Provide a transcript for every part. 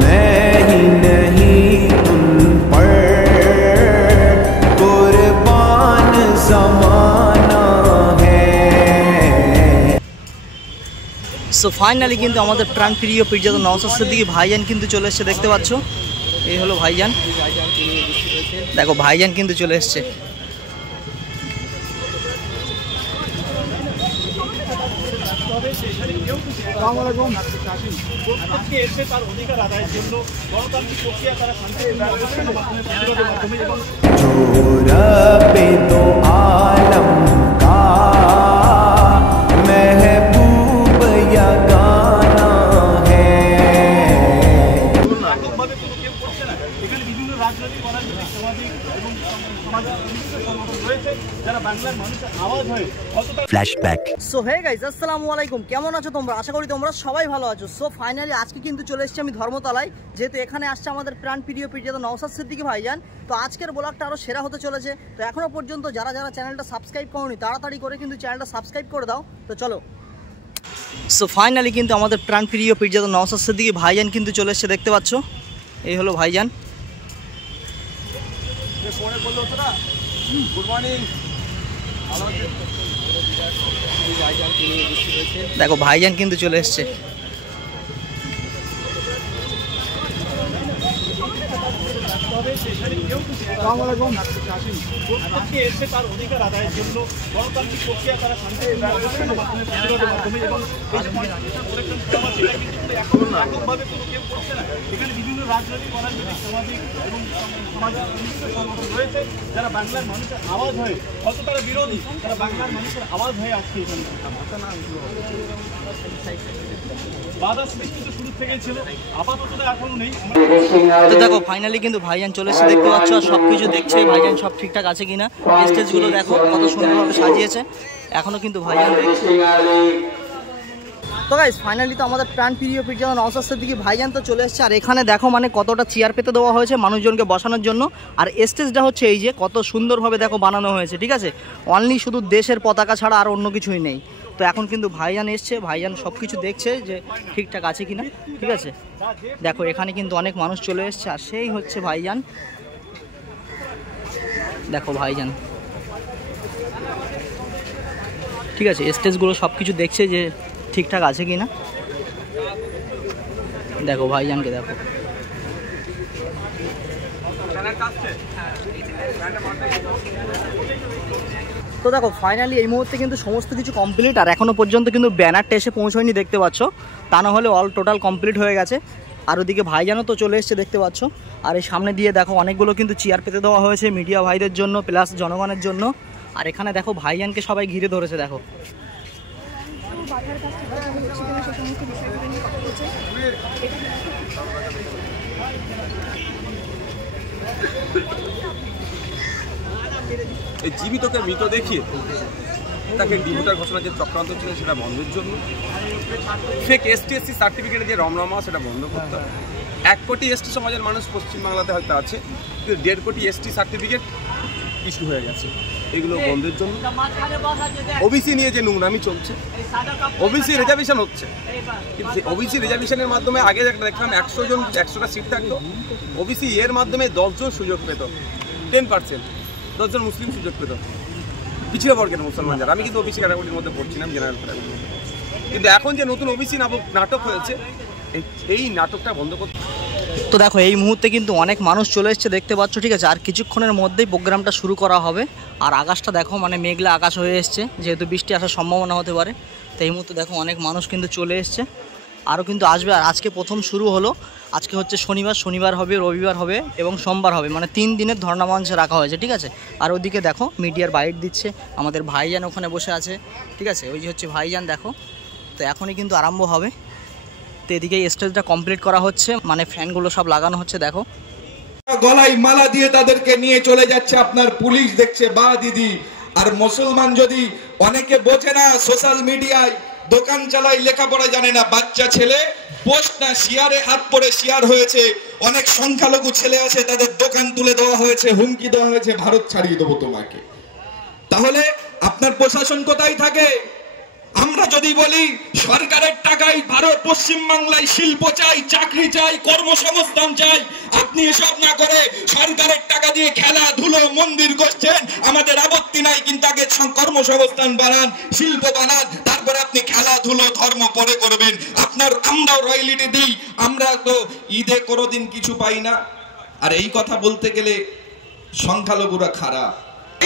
मैं ही नहीं उन पर कुर्बान ज़माना है। সো ফাইনালি কিন্তু আমাদের প্রাণপ্রিয় পীরজাদা নওশাদ সিদ্দিকী ভাইজান কিন্তু চলে এসছে, দেখতে পাচ্ছ। এই হলো ভাইজান, দেখো ভাইজান কিন্তু চলে এসছে। ফ্ল্যাশব্যাক। সো হে গাইস, আসসালামু আলাইকুম, কেমন আছো তোমরা? আশা করি তোমরা সবাই ভালো আছো। সো ফাইনালি আজকে কিন্তু চলে এসেছি আমি ধর্মতলায়, যেহেতু এখানে আসছে আমাদের প্রাণপ্রিয় পীরজাদা নওশাদ সিদ্দিকী ভাইজান। তো আজকের ব্লগটা আরও সেরা হতে চলেছে। তো এখনো পর্যন্ত যারা যারা চ্যানেলটা সাবস্ক্রাইব করোনি তাড়াতাড়ি করে কিন্তু চ্যানেলটা সাবস্ক্রাইব করে দাও। তো চলো। সো ফাইনালি কিন্তু আমাদের প্রাণপ্রিয় পীরজাদা নওশাদ সিদ্দিকী ভাইজান কিন্তু চলে এসেছে, দেখতে পাচ্ছ। এই হলো ভাইজান। দেখো ভাইজান কিন্তু চলে এসছে। বিভিন্ন রাজনৈতিক অরাজনৈতিক সামাজিক এবং রয়েছে যারা বাংলার মানুষের আওয়াজ হয়ে, হয়তো তারা বিরোধী, তারা বাংলার মানুষের আওয়াজ হয়ে আসছে এখানে। বাধা সৃষ্টি তো শুরু থেকেই ছিল, আপাতত এখনো নেই। তো দেখো ফাইনালি কিন্তু ভাইজান চলে এসে, দেখতে পাচ্ছ। আর সব কিছু দেখছে ভাইজান, সব ঠিকঠাক আছে কিনা। স্টেজগুলো দেখো কত সুন্দরভাবে সাজিয়েছে। এখনো কিন্তু ভাইজান। তো গাইস ফাইনালি তো আমাদের প্রাণপ্রিয় পীরজাদা নওশাদ সিদ্দিকী ভাইজান তো চলে এসেছে। আর এখানে দেখো মানে কতটা চেয়ার পেতে দেওয়া হয়েছে মানুষজনকে বসানোর জন্য। আর স্টেজটা হচ্ছে এই যে কত সুন্দরভাবে দেখো বানানো হয়েছে, ঠিক আছে। অনলি শুধু দেশের পতাকা ছাড়া আর অন্য কিছুই নেই। তো এখন কিন্তু ভাইজান এসছে, ভাইজান সব কিছু দেখছে যে ঠিকঠাক আছে কিনা, ঠিক আছে। দেখো এখানে কিন্তু অনেক মানুষ চলে এসছে। আর সেই হচ্ছে ভাইজান, দেখো ভাইজান, ঠিক আছে। স্টেজগুলো সব কিছু দেখছে যে ঠিকঠাক আছে কিনা। দেখো ভাইজানকে দেখো। তো দেখো ফাইনালি এই মুহূর্তে কিন্তু সমস্ত কিছু কমপ্লিট। আর এখনো পর্যন্ত কিন্তু ব্যানারটা এসে পৌঁছয়নি, দেখতে পাচ্ছ। তা না হলে অল টোটাল কমপ্লিট হয়ে গেছে। আর ওদিকে ভাইজানও তো চলে এসছে, দেখতে পাচ্ছ। আর এই সামনে দিয়ে দেখো অনেকগুলো কিন্তু চেয়ার পেতে দেওয়া হয়েছে মিডিয়া ভাইদের জন্য প্লাস জনগণের জন্য। আর এখানে দেখো ভাইজানকে সবাই ঘিরে ধরেছে, দেখো। এই জীবিতকে মৃত দেখিয়ে তাকে ডিভোটার ঘোষণা যে চক্রান্ত ছিল সেটা বন্ধের জন্য, ফেক ST/SC সার্টিফিকেটে যে রমরমা সেটা বন্ধ করতে হবে। 1 কোটি ST সমাজের মানুষ পশ্চিমবাংলাতে হয়তো আছে, কিন্তু 1.5 কোটি ST সার্টিফিকেট ইস্যু হয়ে গেছে, এগুলো বন্ধের জন্য। OBC নিয়ে যে নোংরামি চলছে, OBC রিজার্ভেশন হচ্ছে, কিন্তু সেই OBC রিজার্ভেশনের মাধ্যমে আগে একটা দেখলাম 100টা সিট থাকতো, OBC এর মাধ্যমে 10 জন সুযোগ পেত, 10%, 10 জন মুসলিম সুযোগ পেত, পিছিয়ে বর্গের মুসলমান যারা। আমি কিন্তু OBC ক্যাটাগরির মধ্যে পড়ছিলাম, জেনারেল ক্যাটাগরির মধ্যে। কিন্তু এখন যে নতুন OBC নাটক হয়েছে, এই নাটকটা বন্ধ করতে। তো দেখো এই মুহূর্তে কিন্তু অনেক মানুষ চলে এসছে, দেখতে পাচ্ছ, ঠিক আছে। আর কিছুক্ষণের মধ্যেই প্রোগ্রামটা শুরু করা হবে। আর আকাশটা দেখো মানে মেঘলা আকাশ হয়ে এসছে, যেহেতু বৃষ্টি আসার সম্ভাবনা হতে পারে। তো এই মুহূর্তে দেখো অনেক মানুষ কিন্তু চলে এসছে, আরও কিন্তু আসবে। আর আজকে প্রথম শুরু হলো, আজকে হচ্ছে শনিবার হবে, রবিবার হবে এবং সোমবার হবে, মানে 3 দিনের ধর্ণা মঞ্চে রাখা হয়েছে, ঠিক আছে। আর ওদিকে দেখো মিডিয়ার বাইট দিচ্ছে, আমাদের ভাইজান ওখানে বসে আছে, ঠিক আছে। ওই যে হচ্ছে ভাইজান, দেখো। তো এখনই কিন্তু আরম্ভ হবে। তো এদিকে স্টেজটা কমপ্লিট করা হচ্ছে, মানে ফ্যানগুলো সব লাগানো হচ্ছে, দেখো। গলায় মালা দিয়ে তাদেরকে নিয়ে চলে যাচ্ছে আপনার পুলিশ, দেখছে বা দিদি। আর মুসলমান যদি অনেকে বোঝে না, সোশ্যাল মিডিয়ায় দোকান চালায়, লেখাপড়া জানে না, বাচ্চা ছেলে পোস্ট না শেয়ারে হাত পড়ে শেয়ার হয়েছে, অনেক সংখ্যালঘু ছেলে আছে তাদের দোকান তুলে দেওয়া হয়েছে, হুমকি দেওয়া হয়েছে ভারত ছাড়িয়ে দেবো তোমাকে। তাহলে আপনার প্রশাসন কোথায় থাকে? আমরা যদি বলি সরকারের টাকায় ভারত পশ্চিম বাংলায় শিল্প চাই, চাকরি চাই, কর্মসংস্থান চাই, আপনি এসব না করে সরকারের টাকা দিয়ে খেলাধুলো মন্দির করছেন, আমাদের আপত্তি নাই, কিন্তু আগে কর্মসংস্থান বানান, শিল্প বানান, তারপরে আপনি খেলাধুলো ধর্ম পরে করবেন। আমরাও রয়্যালিটি দিই, আমরা তো ঈদে কোনোদিন কিছু পাই না। আর এই কথা বলতে গেলে সংখ্যালঘুরা খারাপ।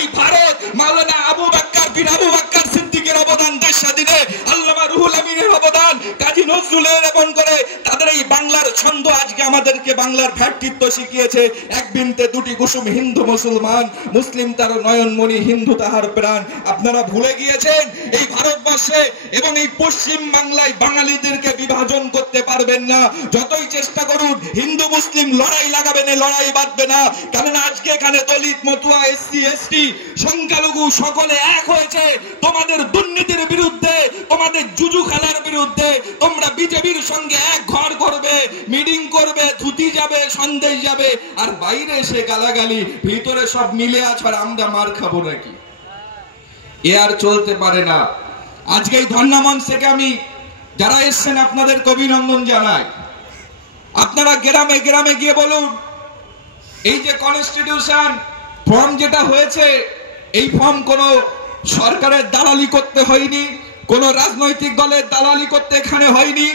এই ভারত মাওলানা আবু বাক্কার সিদ্দিকের অবদান, দেশ স্বাধীনে আল্লামা রুহুল আমিনের অবদান, কাজী নজরুলের এবং করে তাদের এই বাংলার ছন্দ আজকে আমাদেরকে বাংলার ভ্রাতৃত্ব শিখিয়েছে। এক বিনতে দুটি কুসুম, হিন্দু মুসলমান, মুসলিম তার নয়নমণি, হিন্দু তাহার প্রাণ। আপনারা ভুলে গিয়েছেন এই ভারতবর্ষে এবং এই পশ্চিম বাংলায় বাঙালিদেরকে বিভাজন করতে পারবেন না। যতই চেষ্টা করুন, হিন্দু মুসলিম লড়াই লাগাবে না, লড়াই বাঁধবে না। কারণ আজকে এখানে দলিত, মতুয়া, এসসি, এসটি, সংখ্যালঘু সকলে এক হয়েছে তোমাদের দুর্নীতির বিরুদ্ধে, তোমাদের জুজু খেলার বিরুদ্ধে। তোমরা বিজেপির সঙ্গে এক ঘর করবে, মিটিং করবে, ধুতি যাবে, সন্দেশ যাবে, আর বাইরে এসে গালাগালি, ভিতরে সব মিলে আছে আর আমরা মার খাবো নাকি? এ আর চলতে পারে না। আজকে এই ধর্ণা মঞ্চ থেকে আমি যারা এসছেন আপনাদেরকে অভিনন্দন জানাই। আপনারা গ্রামে গ্রামে গিয়ে বলুন, এই যে কনস্টিটিউশন ফর্ম যেটা হয়েছে, এই ফর্ম কোনো সরকারের দালালি করতে হয়নি, কোনো রাজনৈতিক দলের দালালি করতে এখানে হয়নি।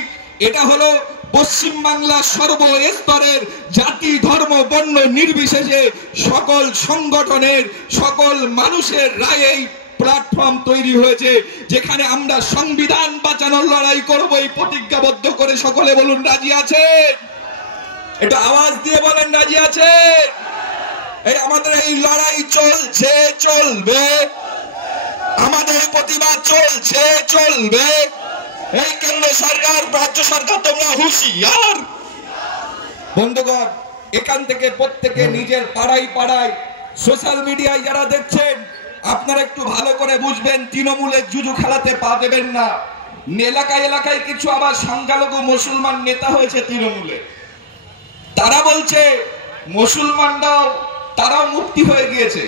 এটা হলো পশ্চিম বাংলার সর্বস্তরের জাতি, ধর্ম, বর্ণ নির্বিশেষে সকল সংগঠনের, সকল মানুষের রায়ে এই প্ল্যাটফর্ম তৈরি হয়েছে, যেখানে আমরা সংবিধান বাঁচানোর লড়াই করব এই প্রতিজ্ঞাবদ্ধ করে। সকলে বলুন রাজি আছেন? একটু আওয়াজ দিয়ে বলেন রাজি আছেন? এই আমাদের এই লড়াই চলছে, চলবে, আমাদের প্রতিবাদ চলছে, চলবে। এই কেন্দ্র সরকার, রাজ্য সরকার, তোমরা হুঁশিয়ার। বন্ধুগণ, এখান থেকে প্রত্যেকে নিজের পাড়ায় পাড়ায়, সোশ্যাল মিডিয়ায় যারা দেখছেন, আপনারা একটু ভালো করে বুঝবেন, তৃণমূলের জুজু খেলাতে পা দেবেন না। এলাকায় এলাকায় কিছু আবার সংখ্যালঘু মুসলমান নেতা হয়েছে তৃণমূলে, তারা বলছে মুসলমানরাও তারাও মুক্তি হয়ে গিয়েছে,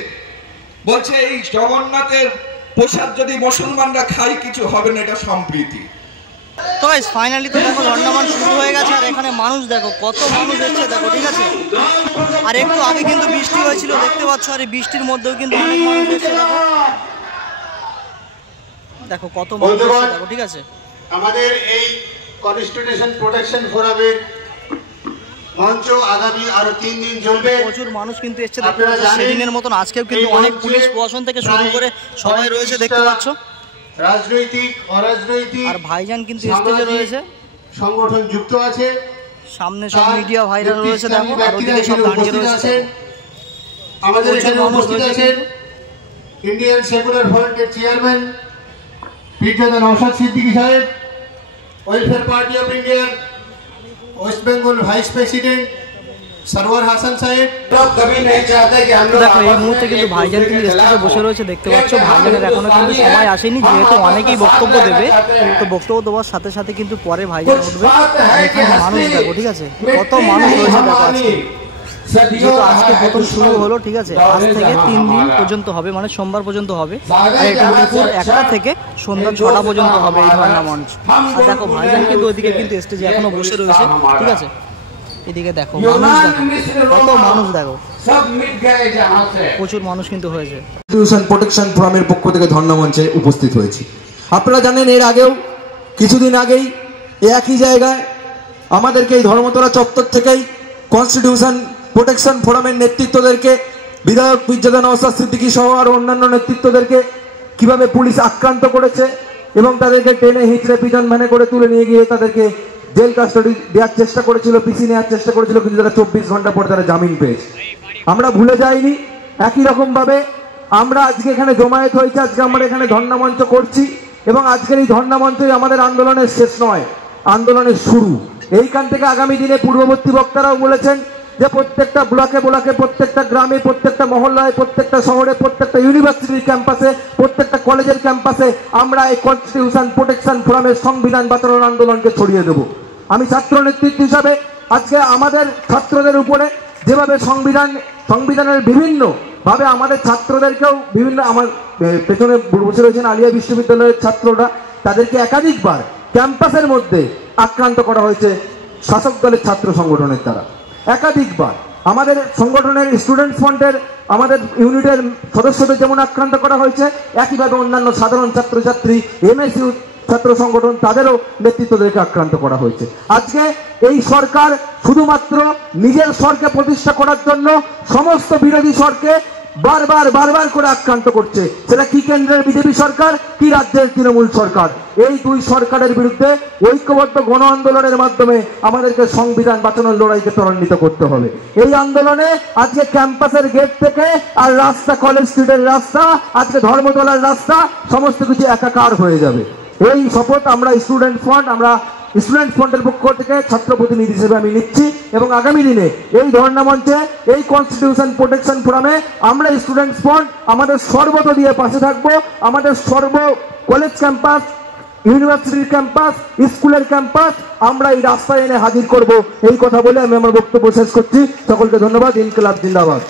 বলছে এই জগন্নাথের প্রসাদ যদি মুসলমানরা খায় কিছু হবে না, এটা সম্প্রীতি। তো গাইস ফাইনালি তো দেখো ধর্ণামান শুরু হয়ে গেছে, আর এখানে মানুষ দেখো কত মানুষ এসেছে দেখো, ঠিক আছে। আর একটু আগে কিন্তু বৃষ্টি হয়েছিল দেখতে পাচ্ছ, আর এই বৃষ্টির মধ্যেও কিন্তু অনেক মানুষ এসেছে দেখো, দেখো কত মানুষ এসেছে দেখো, ঠিক আছে। আমাদের এই কনস্টিটিউশন প্রোটেকশন ফোরামের মঞ্চ আগামী আরো 3 দিন চলবে। প্রচুর মানুষ কিন্তু এসেছে দেখতে পাচ্ছ, সেদিনের মতন আজকেও কিন্তু অনেক পুলিশ প্রশাসন থেকে শুরু করে সবাই রয়েছে দেখতে পাচ্ছ। রাজনৈতিক, অরাজনৈতিক আর ভাইজান কিন্তু স্টেজে রয়েছে, সংগঠন যুক্ত আছে, সামনে সব মিডিয়া ভাইরা রয়েছে দেখো, আর ওদিকে সব দাঁড়িয়ে রয়েছে। আমাদের এখানে উপস্থিত আছেন ইন্ডিয়ান সেকুলার ফ্রন্টের চেয়ারম্যান পীরজাদা নওশাদ সিদ্দিকী সাহেব, welfare party of India West Bengal vice president Sarwar Hasan সাহেব। দেখো এই মুহূর্তে কিন্তু ভাইজান কিন্তু স্টেজে বসে রয়েছে দেখতে পাচ্ছ। ভাইজানের এখনো কিন্তু সময় আসেনি, যেহেতু অনেকেই বক্তব্য দেবে, তো বক্তব্য দেওয়ার সাথে সাথে কিন্তু পরে ভাইজান উঠবে। এখানে মানুষ দেখো, ঠিক আছে, কত মানুষ রয়েছে দেখো। আজকে যেহেতু আজকে প্রথম শুরু হলো, ঠিক আছে, আজ থেকে 3 দিন পর্যন্ত হবে, মানে সোমবার পর্যন্ত হবে। আর এটা দুপুর 1টা থেকে সন্ধ্যা 6টা পর্যন্ত হবে এই ধর্ণা মঞ্চ। আর দেখো ভাইজান কিন্তু ওইদিকে কিন্তু স্টেজে এখনো বসে রয়েছে, ঠিক আছে। এদিকে দেখো মানুষ, দেখো কত মানুষ, দেখো প্রচুর মানুষ কিন্তু হয়েছে। কনস্টিটিউশন প্রোটেকশন ফোরামের পক্ষ থেকে ধর্ণা মঞ্চে উপস্থিত হয়েছি। আপনারা জানেন এর আগেও কিছুদিন আগেই একই জায়গায় আমাদেরকে এই ধর্মতলা চত্বর থেকেই কনস্টিটিউশন প্রোটেকশন ফোরামের নেতৃত্বদেরকে, বিধায়ক পীরজাদা নওশাদ সিদ্দিকী সহ আরো অন্যান্য নেতৃত্বদেরকে কিভাবে পুলিশ আক্রান্ত করেছে এবং তাদেরকে টেনে হিচড়ে পিজন ভ্যানে করে তুলে নিয়ে গিয়ে তাদেরকে জেল কাস্টাডি দেওয়ার চেষ্টা করেছিল, পিসি নেওয়ার চেষ্টা করেছিল, কিন্তু তারা 24 ঘন্টা পরে তারা জামিন পেয়েছে। আমরা ভুলে যাইনি। একই রকম ভাবে আমরা আজকে এখানে জমায়েত হয়েছে, আজকে আমরা এখানে ধর্ণা মঞ্চ করছি, এবং আজকের এই ধর্ণা মঞ্চই আমাদের আন্দোলনের শেষ নয়, আন্দোলনের শুরু। এইখান থেকে আগামী দিনে পূর্ববর্তী বক্তারাও বলেছেন যে প্রত্যেকটা ব্লকে ব্লকে, প্রত্যেকটা গ্রামে, প্রত্যেকটা মহল্লায়, প্রত্যেকটা শহরে, প্রত্যেকটা ইউনিভার্সিটির ক্যাম্পাসে, প্রত্যেকটা কলেজের ক্যাম্পাসে আমরা এই কনস্টিটিউশন প্রোটেকশন ফোরামের সংবিধান বাঁচানোর আন্দোলনকে ছড়িয়ে দেব। আমি ছাত্র নেতৃত্ব হিসাবে আজকে আমাদের ছাত্রদের উপরে যেভাবে সংবিধানের বিভিন্ন ভাবে আমাদের ছাত্রদেরকেও বিভিন্ন, আমার পেছনে বসে রয়েছেন আলিয়া বিশ্ববিদ্যালয়ের ছাত্ররা, তাদেরকে একাধিকবার ক্যাম্পাসের মধ্যে আক্রান্ত করা হয়েছে শাসক দলের ছাত্র সংগঠনের দ্বারা। একাধিকবার আমাদের সংগঠনের স্টুডেন্ট ফ্রন্টের আমাদের ইউনিটের সদস্যদের যেমন আক্রান্ত করা হয়েছে, একইভাবে অন্যান্য সাধারণ ছাত্রছাত্রী এমএসইউ ছাত্র সংগঠন তাদেরও নেতৃত্বদেরকে আক্রান্ত করা হয়েছে। আজকে এই সরকার শুধুমাত্র নিজের স্বরকে প্রতিষ্ঠা করার জন্য সমস্ত বিরোধী স্বরকে বারবার করে আক্রান্ত করছে। সেটা কি কেন্দ্রের বিজেপি সরকার, কি রাজ্যের তৃণমূল সরকার। এই দুই সরকারের বিরুদ্ধে ঐক্যবদ্ধ গণ আন্দোলনের মাধ্যমে আমাদেরকে সংবিধান বাঁচানোর লড়াইকে ত্বরান্বিত করতে হবে। এই আন্দোলনে আজকে ক্যাম্পাসের গেট থেকে আর রাস্তা, কলেজ স্ট্রিটের রাস্তা, আজকে ধর্মতলার রাস্তা, সমস্ত কিছু একাকার হয়ে যাবে। এই শপথ আমরা স্টুডেন্ট ফ্রন্টের পক্ষ থেকে ছাত্র প্রতিনিধি হিসেবে আমি নিচ্ছি এবং আগামী দিনে এই ধর্ণা মঞ্চে, এই কনস্টিটিউশন প্রোটেকশন ফোরামে আমরা স্টুডেন্ট ফ্রন্ট আমাদের সর্বত দিয়ে পাশে থাকবো। আমাদের কলেজ ক্যাম্পাস, ইউনিভার্সিটির ক্যাম্পাস, স্কুলের ক্যাম্পাস আমরা এই রাস্তায় এনে হাজির করব। এই কথা বলে আমি আমার বক্তব্য শেষ করছি। সকলকে ধন্যবাদ। ইনকিলাব জিন্দাবাদ।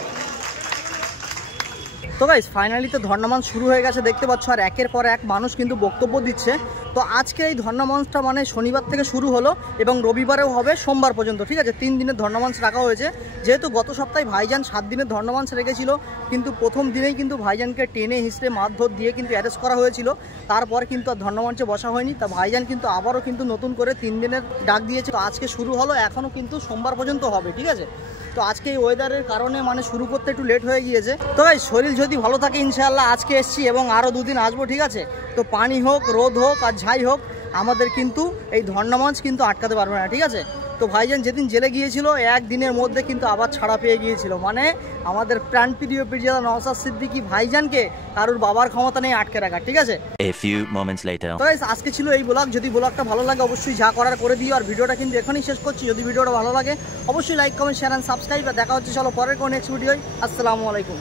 তো গাইস ফাইনালি তো ধর্ণামঞ্চ শুরু হয়ে গেছে দেখতে পাচ্ছ, আর একের পর এক মানুষ কিন্তু বক্তব্য দিচ্ছে। তো আজকে এই ধর্ণামঞ্চটা মানে শনিবার থেকে শুরু হলো এবং রবিবারেও হবে সোমবার পর্যন্ত, ঠিক আছে। 3 দিনের ধর্ণামঞ্চ রাখা হয়েছে। যেহেতু গত সপ্তাহে ভাইজান 7 দিনের ধর্ণামঞ্চ রেখেছিল, কিন্তু প্রথম দিনেই কিন্তু ভাইজানকে টেনে হিঁচড়ে মারধর দিয়ে কিন্তু অ্যারেস্ট করা হয়েছিল। তারপর কিন্তু আর ধর্ণামঞ্চে বসা হয়নি। তা ভাইজান কিন্তু আবারও কিন্তু নতুন করে 3 দিনের ডাক দিয়েছে। তো আজকে শুরু হলো, এখনও কিন্তু সোমবার পর্যন্ত হবে, ঠিক আছে। তো আজকে এই ওয়েদারের কারণে মানে শুরু করতে একটু লেট হয়ে গিয়েছে। তো ভাই শরীর যদি ভালো থাকে ইনশাআল্লাহ আজকে এসছি এবং আরও 2 দিন আসবো, ঠিক আছে। তো পানি হোক, রোদ হোক আর যাই হোক, আমাদের কিন্তু এই ধর্ণামঞ্চ কিন্তু আটকাতে পারবে না, ঠিক আছে। তো ভাইজান যেদিন জেলে গিয়েছিল 1 দিনের মধ্যে কিন্তু আবার ছাড়া পেয়ে গিয়েছিল। মানে আমাদের প্রাণপ্রিয় পীরজাদা নওশাদ সিদ্দিকী ভাইজানকে কারোর বাবার ক্ষমতা নেই আটকে রাখা, ঠিক আছে। A few moments later. তো আজকে ছিল এই ব্লগ। যদি ব্লগটা ভালো লাগে অবশ্যই যা করার করে দিও। আর ভিডিওটা কিন্তু এখনই শেষ করছি। যদি ভিডিওটা ভালো লাগে অবশ্যই like, comment, share and subscribe. আর দেখা হচ্ছে চলো পরের কোনো নেক্সট ভিডিওয়। আসসালামু আলাইকুম।